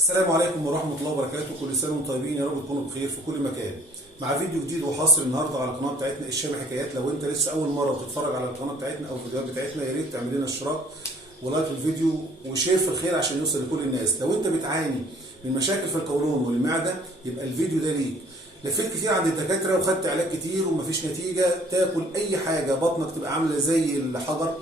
السلام عليكم ورحمة الله وبركاته. كل سنة وانتم طيبين، يا رب تكونوا بخير في كل مكان. مع فيديو جديد وحصري النهارده على القناة بتاعتنا الشامي حكايات. لو انت لسه أول مرة بتتفرج على القناة بتاعتنا أو الفيديوهات بتاعتنا، يا ريت تعمل لنا اشتراك ولايك للفيديو وشير في الخير عشان يوصل لكل الناس. لو انت بتعاني من مشاكل في القولون والمعدة يبقى الفيديو ده ليك. لفيت كتير عند الدكاترة وخدت علاج كتير ومفيش نتيجة، تاكل أي حاجة بطنك تبقى عاملة زي الحجر.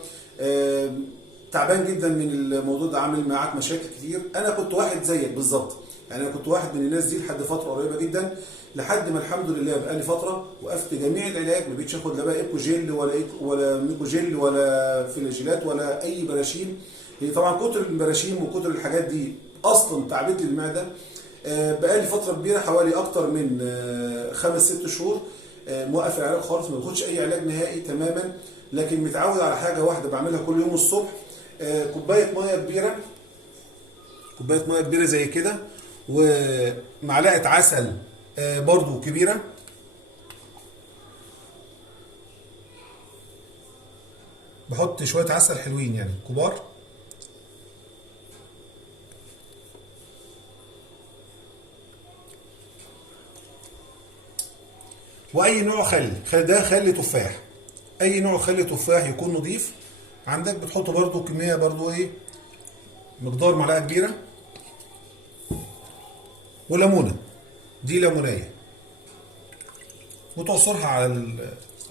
تعبان جدا من الموضوع ده، عامل معاك مشاكل كتير. انا كنت واحد زيك بالظبط، يعني انا كنت واحد من الناس دي لحد فتره قريبه جدا، لحد ما الحمد لله بقالي فتره وقفت جميع العلاج. ما بقتش اخد لا بقى ايكو جيل ولا ميكو جيل ولا فلاجيلات ولا اي براشيم، لان طبعا كتر البراشيم وكتر الحاجات دي اصلا تعبت لي المعده. بقالي فتره كبيره حوالي اكتر من 5-6 شهور موقف العلاج خالص، ما باخدش اي علاج نهائي تماما، لكن متعود على حاجه واحده بعملها كل يوم الصبح. كوبايه ميه كبيره، كوبايه ميه كبيره زي كده، ومعلقه عسل برضو كبيره. بحط شويه عسل حلوين يعني كبار، واي نوع خل ده خل تفاح، اي نوع خل تفاح يكون نظيف عندك. بتحط برضو كميه برضو ايه، مقدار معلقه كبيره. وليمونه، دي ليمونيه، وتعصرها على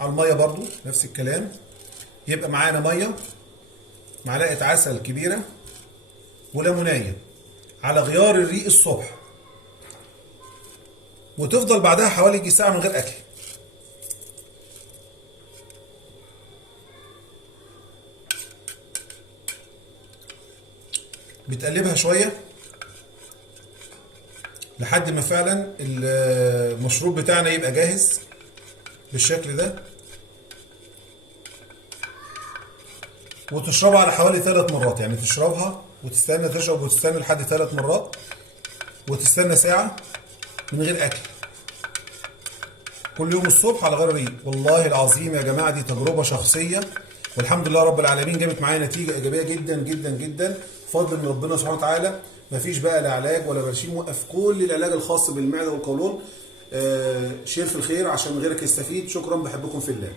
الميه برضو نفس الكلام. يبقى معانا ميه، معلقه عسل كبيره، وليمونيه على غيار الريق الصبح، وتفضل بعدها حوالي يجي ساعه من غير اكل. بتقلبها شويه لحد ما فعلا المشروب بتاعنا يبقى جاهز بالشكل ده، وتشربها على حوالي 3 مرات. يعني تشربها وتستنى، تشرب وتستنى لحد 3 مرات، وتستنى ساعة من غير أكل كل يوم الصبح على غير ريق. والله العظيم يا جماعة دي تجربة شخصية، والحمد لله رب العالمين جابت معايا نتيجة إيجابية جدا جدا جدا بفضل من ربنا سبحانه وتعالى. مفيش بقى لا علاج ولا برشيم، وقف كل العلاج الخاص بالمعدة والقولون. شير في الخير عشان غيرك يستفيد. شكرا، بحبكم في الله.